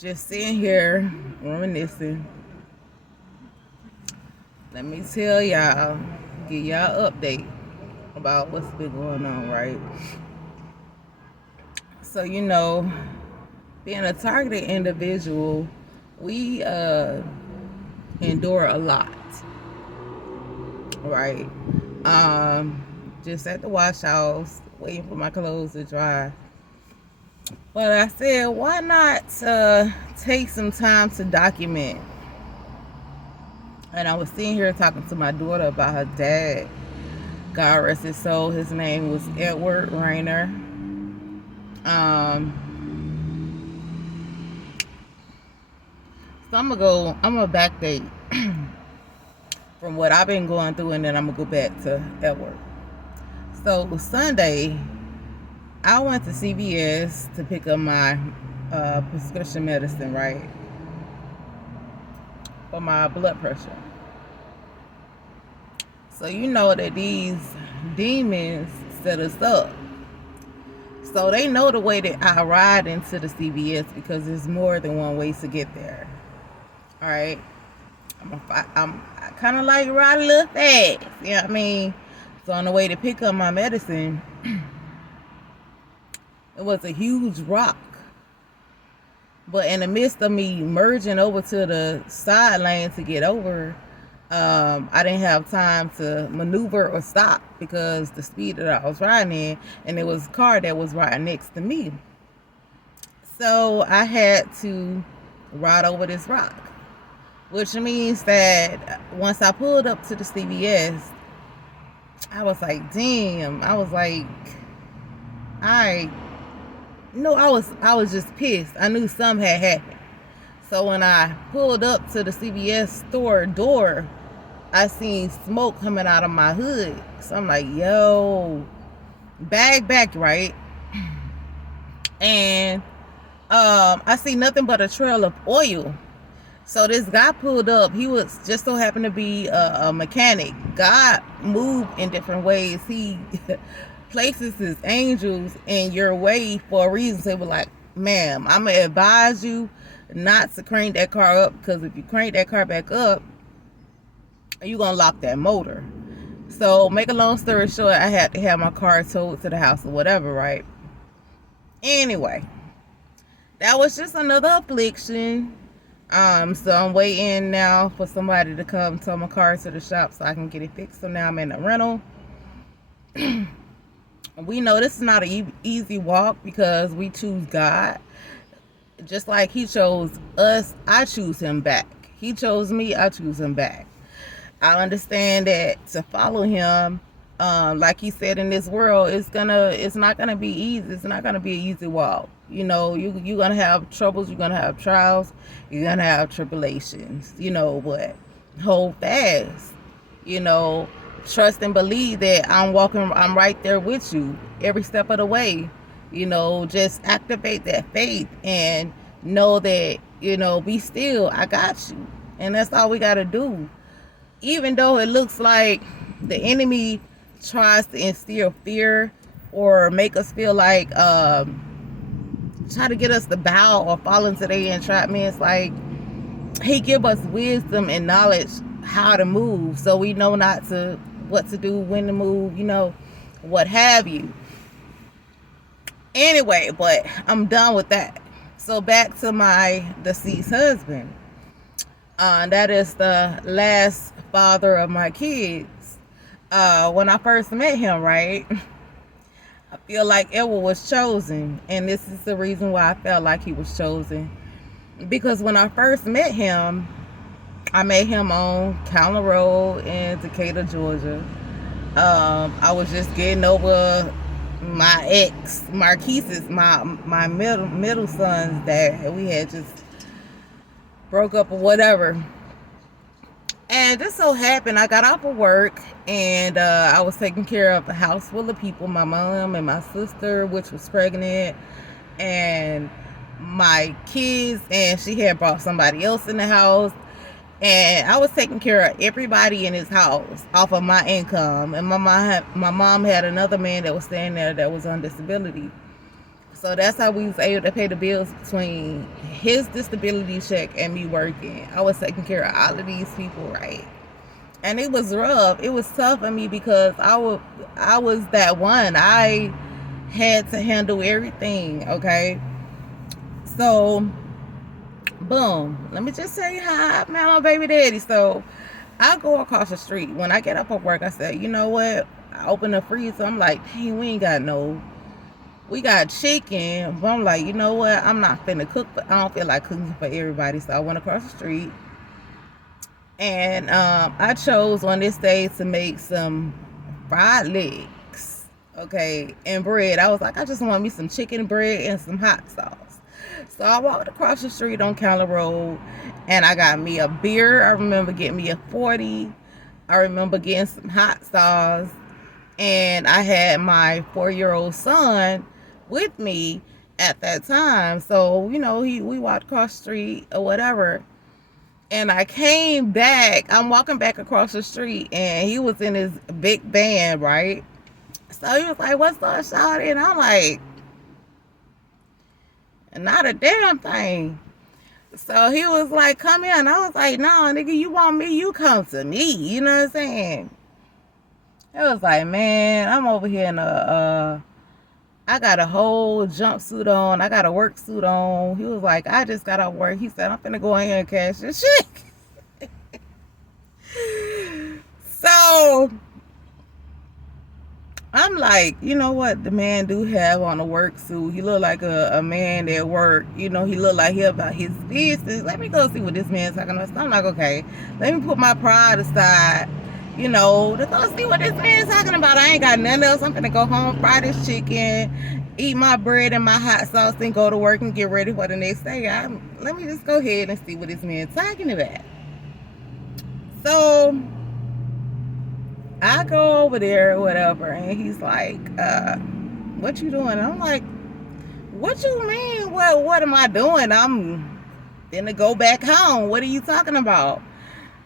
Just sitting here reminiscing. Let me tell y'all, give y'all update about what's been going on, right? So being a targeted individual, we endure a lot, right? Just at the wash house, waiting for my clothes to dry. But I said, why not take some time to document? And I was sitting here talking to my daughter about her dad. God rest his soul. His name was Edward Rayner. Um, so I'm gonna backdate from what I've been going through, and then I'm gonna go back to Edward. So Sunday, I went to CVS to pick up my prescription medicine, right, for my blood pressure. So you know that these demons set us up. So they know the way that I ride into the CVS because there's more than one way to get there. All right. I kind of like ride a little fast. You know what I mean? So on the way to pick up my medicine, it was a huge rock. But in the midst of me merging over to the side lane to get over, I didn't have time to maneuver or stop because the speed that I was riding in, and there was a car that was right next to me. So I had to ride over this rock, which means that once I pulled up to the CVS, I was like, damn. I was like, I no, I was just pissed. I knew something had happened. So when I pulled up to the CVS store door, I seen smoke coming out of my hood. So I'm like, yo, back, right? And I see nothing but a trail of oil. So this guy pulled up. He was just so happened to be a mechanic. God moved in different ways. He places his angels in your way for a reason. So they were like, ma'am, I'm going to advise you not to crank that car up, because if you crank that car back up, you're going to lock that motor. So make a long story short, I had to have my car towed to the house or whatever, right? Anyway, that was just another affliction. So I'm waiting now for somebody to come tow my car to the shop so I can get it fixed. So now I'm in a rental. We know this is not an easy walk because we choose God. Just like he chose us, I choose him back. He chose me, I choose him back. I understand that to follow him, like he said, in this world, it's not gonna be easy. It's not gonna be an easy walk. You're gonna have troubles, you're gonna have trials, you're gonna have tribulations, but hold fast, you know, trust and believe that I'm right there with you every step of the way. Just activate that faith and know that, be still, I got you. And that's all we gotta do. Even though it looks like the enemy tries to instill fear or make us feel like try to get us to bow or fall into their entrapments, like he give us wisdom and knowledge how to move, so we know what to do, when to move, what have you. Anyway, but I'm done with that. So back to my deceased husband. That is the last father of my kids. When I first met him, right, I feel like Edward was chosen, and this is the reason why I felt like he was chosen. Because when I first met him, I met him on Counter Road in Decatur, Georgia. I was just getting over my ex, Marquise's, my middle sons that we had just broke up or whatever. And just so happened, I got off of work and I was taking care of a house full of people, my mom and my sister, which was pregnant, and my kids, and she had brought somebody else in the house. And I was taking care of everybody in his house off of my income. And my mom had another man that was staying there that was on disability. So that's how we was able to pay the bills between his disability check and me working. I was taking care of all of these people, right? And it was rough. It was tough for me because I was that one. I had to handle everything, okay? So, boom. Let me just tell you how I met my baby daddy. So, I go across the street. When I get up at work, I said, you know what? I open the freezer. I'm like, dang, we got chicken. But I'm like, you know what? I'm not finna cook, but I don't feel like cooking for everybody. So I went across the street. And I chose on this day to make some fried legs, okay, and bread. I was like, I just want me some chicken bread and some hot sauce. So I walked across the street on County Road, and I got me a beer. I remember getting me a 40. I remember getting some hot sauce, and I had my 4-year-old son with me at that time. So, you know, we walked across the street or whatever. And I came back. I'm walking back across the street, and he was in his big van, right? So he was like, "What's up, shawty?" And I'm like, "Not a damn thing." So he was like, "Come here." And I was like, "No, nigga, you want me? You come to me." You know what I'm saying? It was like, man, I'm over here in I got a whole jumpsuit on. I got a work suit on. He was like, I just got off work. He said, I'm finna go in here and cash this shit. So I'm like, you know what? The man do have on a work suit. He look like a man at work. You know, he look like he about his business. Let me go see what this man's talking about. So I'm like, okay, let me put my pride aside. You know, to go see what this man's talking about. I ain't got nothing else. I'm gonna go home, fry this chicken, eat my bread and my hot sauce, and go to work and get ready for the next day. Let me just go ahead and see what this man's talking about. So I go over there or whatever, and he's like, what you doing? And I'm like, what you mean? What am I doing? I'm gonna go back home. What are you talking about?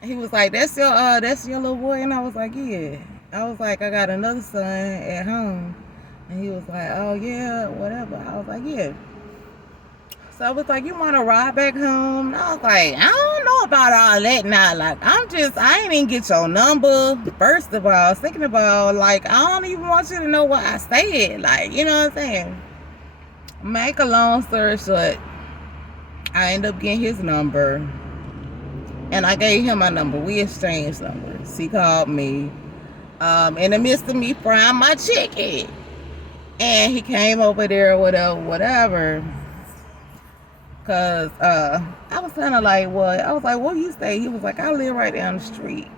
He was like, that's your little boy? And I was like, yeah. I was like, I got another son at home. And he was like, oh yeah, whatever. I was like, yeah. So I was like, you want to ride back home? And I was like, I don't know about all that now. Like, I ain't even get your number. First of all, I was thinking about, like, I don't even want you to know what I said. Like, you know what I'm saying? Make a long story short, I ended up getting his number. And I gave him my number. We exchanged numbers. He called me in the midst of me frying my chicken. And he came over there, whatever. Because I was kind of like, what? I was like, where you stay? He was like, I live right down the street.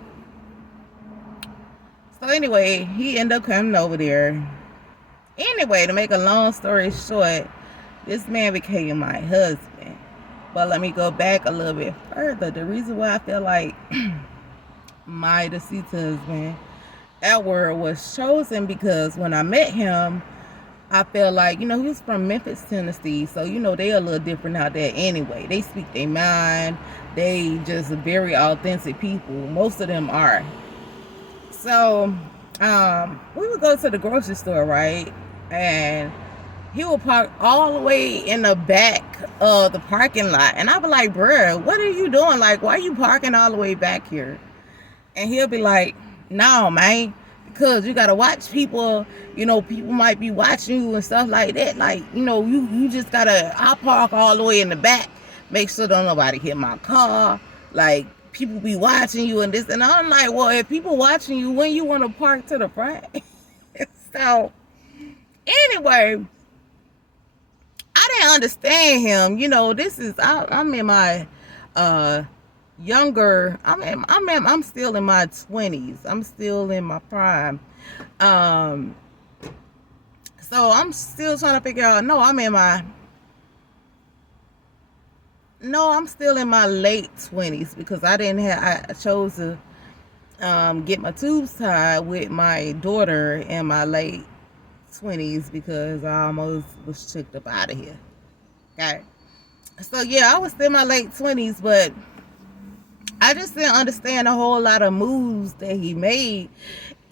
So anyway, he ended up coming over there. Anyway, to make a long story short, this man became my husband. But let me go back a little bit further. The reason why I feel like my deceased husband, Edward, was chosen because when I met him, I felt like, you know, he was from Memphis, Tennessee. So, you know, they a little different out there anyway. They speak their mind. They just very authentic people. Most of them are. So, we would go to the grocery store, right? And he would park all the way in the back of the parking lot. And I'd be like, bruh, what are you doing? Like, why are you parking all the way back here? And he'll be like, no, man, because you got to watch people. You know, people might be watching you and stuff like that. Like, you know, you just got to, I park all the way in the back. Make sure don't nobody hit my car. Like, people be watching you and this. And I'm like, well, if people watching you, when you want to park to the front? So, anyway, I didn't understand him. You know, I'm in my younger. I'm still in my 20s. I'm still in my prime. So I'm still trying to figure out. I'm still in my late 20s because I chose to get my tubes tied with my daughter in my late 20s because I almost was tricked up out of here. Okay. So yeah, I was still in my late 20s, but I just didn't understand a whole lot of moves that he made.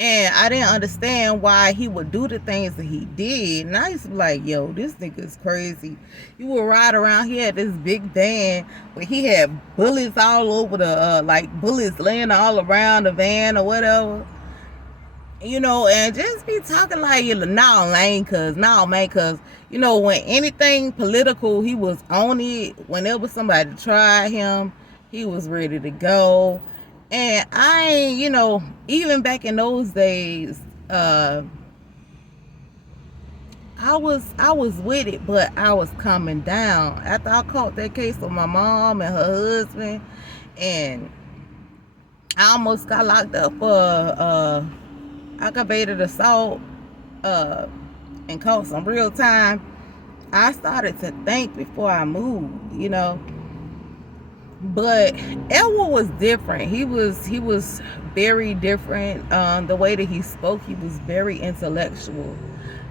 And I didn't understand why he would do the things that he did. And I used to be like, yo, this nigga's crazy. You would ride around, he had this big van where he had bullets all over the, like bullets laying all around the van or whatever. You know, and just be talking like, nah, man, cause, you know, when anything political, he was on it. Whenever somebody tried him, he was ready to go. And I ain't, you know, even back in those days, I was with it, but I was coming down after I caught that case with my mom and her husband, and I almost got locked up for aggravated assault and caught some real time. I started to think before I moved, you know. But Elwood was different. He was very different. The way that he spoke, he was very intellectual,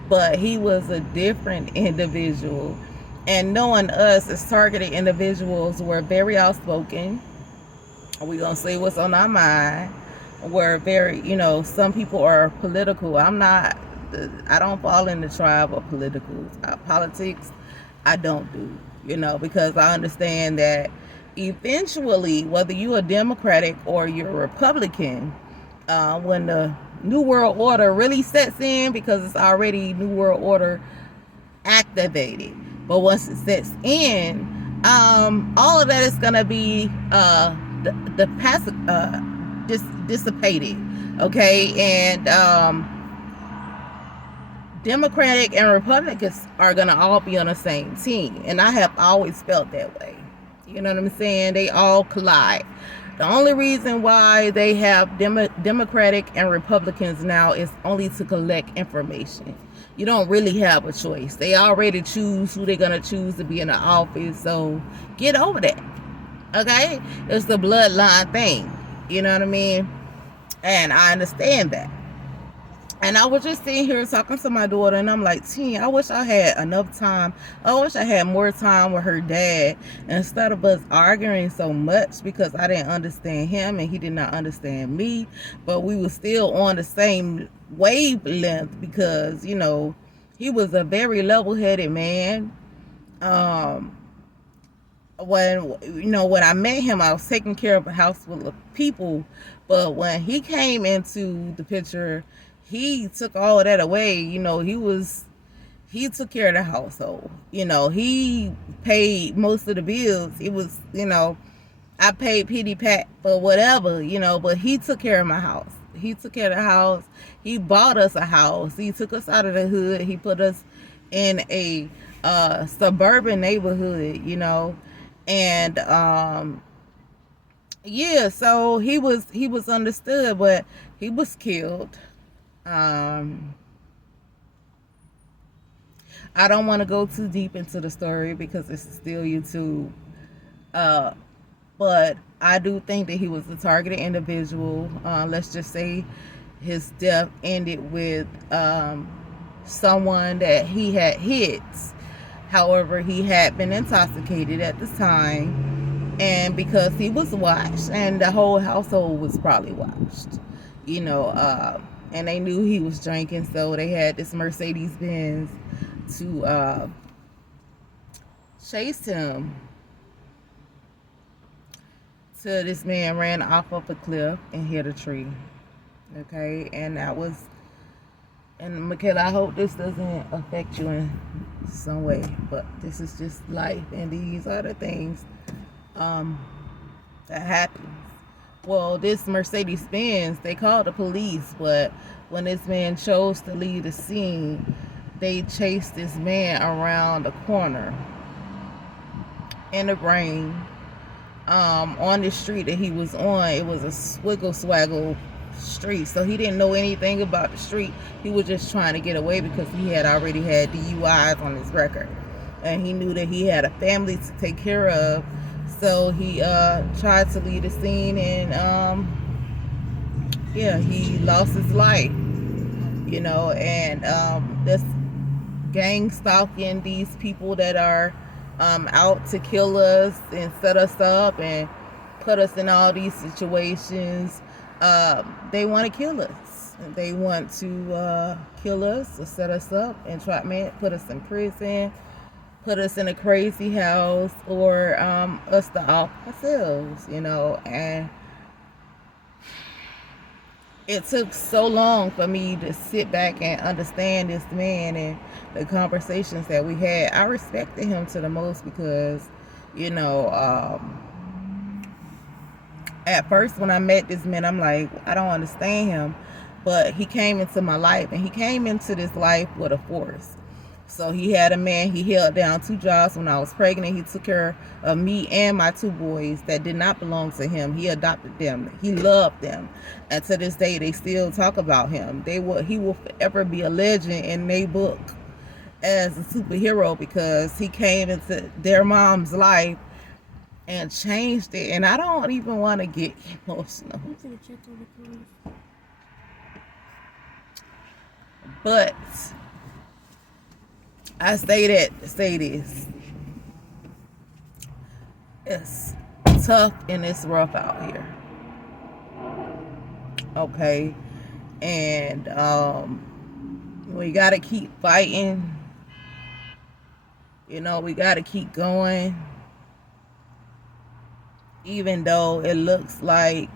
but he was a different individual. And knowing us as targeted individuals, we're very outspoken. We gonna say what's on our mind. We're very, you know, some people are political. I don't fall in the tribe of politics. I don't do, you know, because I understand that eventually, whether you're a Democratic or you're a Republican, when the New World Order really sets in, because it's already New World Order activated, but once it sets in, all of that is gonna be dissipated, okay? And Democratic and Republicans are gonna all be on the same team, and I have always felt that way. You know what I'm saying? They all collide. The only reason why they have Democratic and Republicans now is only to collect information. You don't really have a choice. They already choose who they're going to choose to be in the office. So get over that. Okay? It's the bloodline thing. You know what I mean? And I understand that. And I was just sitting here talking to my daughter, and I'm like, I wish I had enough time. I wish I had more time with her dad instead of us arguing so much, because I didn't understand him and he did not understand me. But we were still on the same wavelength because, you know, he was a very level-headed man. When I met him, I was taking care of a house full of people. But when he came into the picture, he took all of that away. You know, he took care of the household. You know, he paid most of the bills. It was, you know, I paid pity pat for whatever, you know, but he took care of my house. He took care of the house. He bought us a house. He took us out of the hood. He put us in a suburban neighborhood, you know. And yeah, so he was understood, but he was killed. I don't want to go too deep into the story because it's still YouTube. But I do think that he was a targeted individual. Let's just say his death ended with someone that he had hit. However, he had been intoxicated at the time, and because he was watched, and the whole household was probably watched, you know, and they knew he was drinking, so they had this Mercedes-Benz to chase him till this man ran off of a cliff and hit a tree. Okay, and that was, and Michaela, I hope this doesn't affect you in some way, but this is just life, and these are the things that happen. Well, this Mercedes-Benz, they called the police, but when this man chose to leave the scene, they chased this man around the corner in the rain, on the street that he was on. It was a swiggle-swaggle street, so he didn't know anything about the street. He was just trying to get away because he had already had DUIs on his record, and he knew that he had a family to take care of. So he tried to leave the scene, and yeah, he lost his life, you know. And this gang stalking, these people that are out to kill us and set us up and put us in all these situations, they want to kill us. They want to kill us or set us up, entrapment, put us in prison, put us in a crazy house, or us to off ourselves, and it took so long for me to sit back and understand this man and the conversations that we had. I respected him to the most because, at first when I met this man, I'm like, I don't understand him. But he came into my life, and he came into this life with a force. So he had a man, he held down 2 jobs when I was pregnant. He took care of me and my 2 boys that did not belong to him. He adopted them. He loved them. And to this day, they still talk about him. He will forever be a legend in their book as a superhero because he came into their mom's life and changed it. And I don't even want to get emotional. But I say this. It's tough and it's rough out here. Okay. And we gotta keep fighting. We gotta keep going. Even though it looks like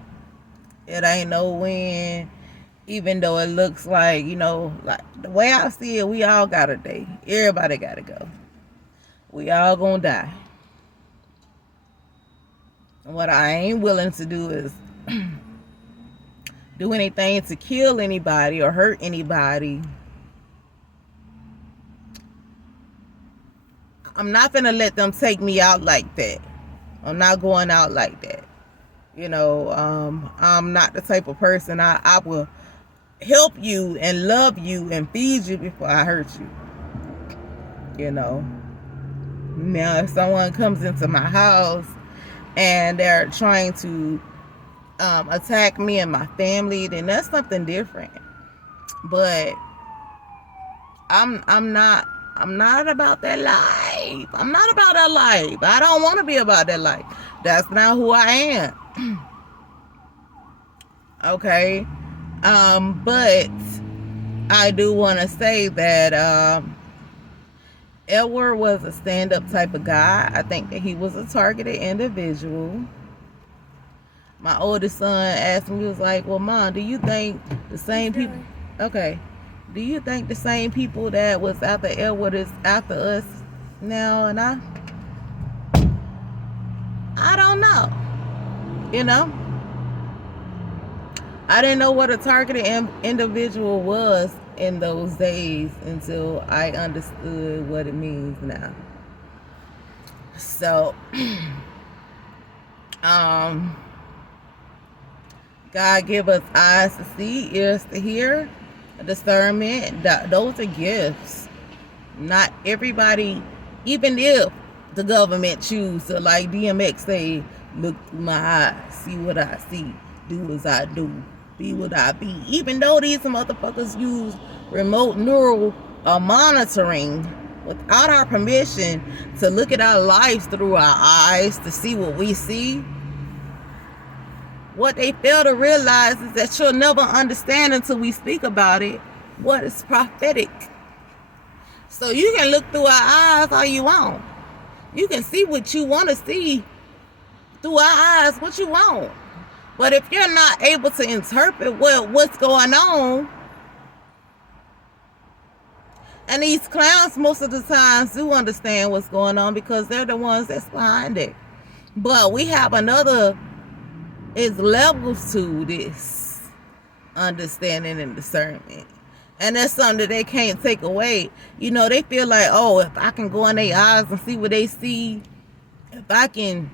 it ain't no win. Even though it looks like, like the way I see it, we all got a day. Everybody got to go. We all gonna die. What I ain't willing to do is do anything to kill anybody or hurt anybody. I'm not gonna let them take me out like that. I'm not going out like that. I'm not the type of person I will help you and love you and feed you before I hurt you. Now if someone comes into my house and they're trying to attack me and my family, then that's something different. But I'm not about that life. I'm not about that life. I don't want to be about that life. That's not who I am. Okay. But I do want to say that Edward was a stand-up type of guy. I think that he was a targeted individual. My oldest son asked me, he was like, well, Mom, do you think the same people... Okay. Do you think the same people that was after Edward is after us now? And I don't know. I didn't know what a targeted individual was in those days until I understood what it means now. So, God give us eyes to see, ears to hear, discernment. Those are gifts. Not everybody, even if the government choose to, like DMX say, look through my eyes, see what I see, do as I do, be what I be. Even though these motherfuckers use remote neural monitoring without our permission to look at our lives through our eyes to see what we see, what they fail to realize is that you'll never understand until we speak about it what is prophetic. So you can look through our eyes all you want. You can see what you want to see through our eyes, what you want. But if you're not able to interpret what's going on, and these clowns most of the times do understand what's going on because they're the ones that's behind it. But we have it's levels to this understanding and discernment. And that's something that they can't take away. They feel like, oh, if I can go in their eyes and see what they see, if I can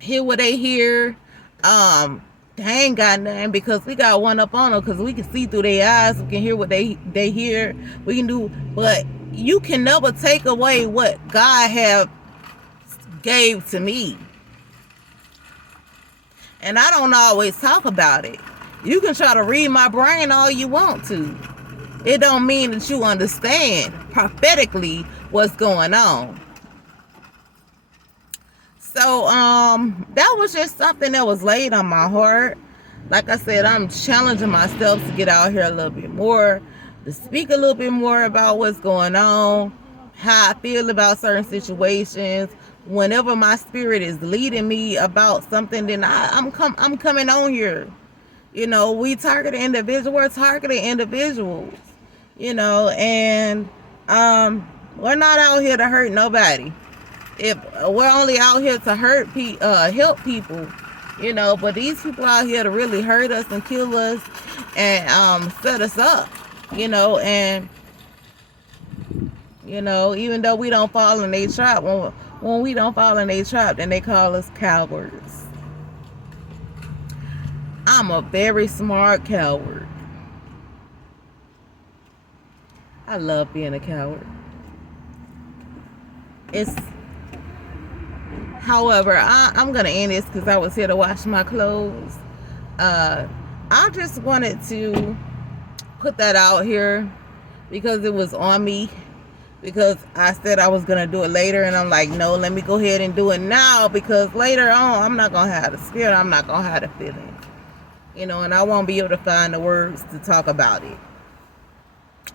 hear what they hear, they ain't got nothing because we got one up on them because we can see through their eyes, we can hear what they hear, we can do. But you can never take away what God have gave to me. And I don't always talk about it. You can try to read my brain all you want to. It don't mean that you understand prophetically what's going on. So that was just something that was laid on my heart. like I said, I'm challenging myself to get out here a little bit more, to speak a little bit more about what's going on, how I feel about certain situations. Whenever my spirit is leading me about something, then I'm coming on here. You know, we target individuals. We're targeting individuals. You know, and we're not out here to hurt nobody. If we're only out here to help people, you know, but these people out here to really hurt us and kill us and set us up, you know, and you know, even though we don't fall in their trap, when we don't fall in their trap, then they call us cowards. I'm a very smart coward. I love being a coward. However, I'm going to end this because I was here to wash my clothes. I just wanted to put that out here because it was on me. Because I said I was going to do it later. And I'm like, no, let me go ahead and do it now. Because later on, I'm not going to have the spirit. I'm not going to have the feeling. You know, and I won't be able to find the words to talk about it.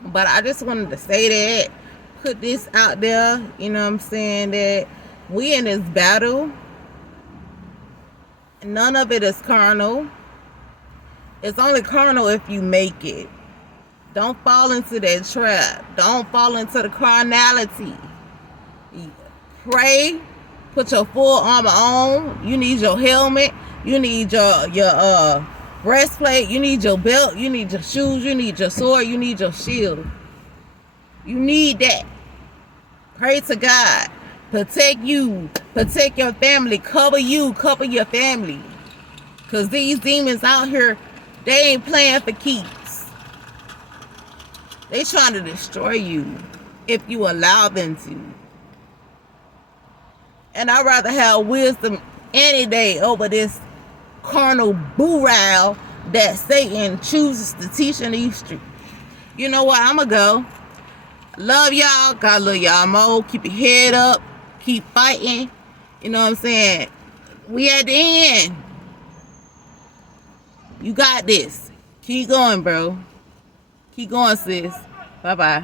But I just wanted to say that. Put this out there. You know what I'm saying? That we in this battle. None of it is carnal. It's only carnal if you make it. Don't fall into that trap. Don't fall into the carnality. Pray. Put your full armor on. You need your helmet. You need your breastplate. You need your belt. You need your shoes. You need your sword. You need your shield. You need that. Pray to God. Protect you. Protect your family. Cover you. Cover your family. Because these demons out here, they ain't playing for keeps. They trying to destroy you if you allow them to. And I'd rather have wisdom any day over this carnal boo-row that Satan chooses to teach in these streets. You know what? I'm going to go. Love y'all. God love y'all more. Keep your head up. Keep fighting. You know what I'm saying? We at the end. You got this. Keep going, bro. Keep going, sis. Bye-bye.